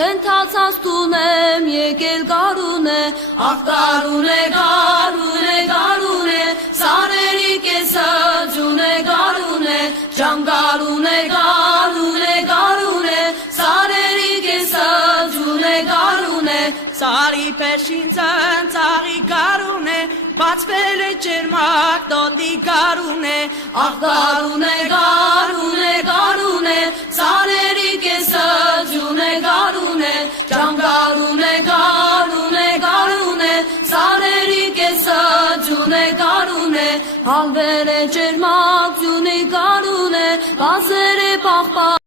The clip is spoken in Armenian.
Խենթացած տունեմ եկել գարուն է, աղ գարուն է, գարուն է, գարուն է, սարերի կեսը ջուն է, գարուն է, ջան գարուն է, գարուն է, գարուն է, սարերի կեսը ջուն է, գարուն է, Սարի պերշին ծնծաղի գարուն է, բացվել է ջերմակ տոտի գարուն է, աղ գարուն է, գարուն է, գարուն է, սարերի կեսը ջուն է, գարուն է, ջան գարուն է, գարուն է, գարուն է, սարերի կեսը ջուն է, գարուն է, հալվել է ջերմակ ջունի գարուն է, բացել է պաղպաղ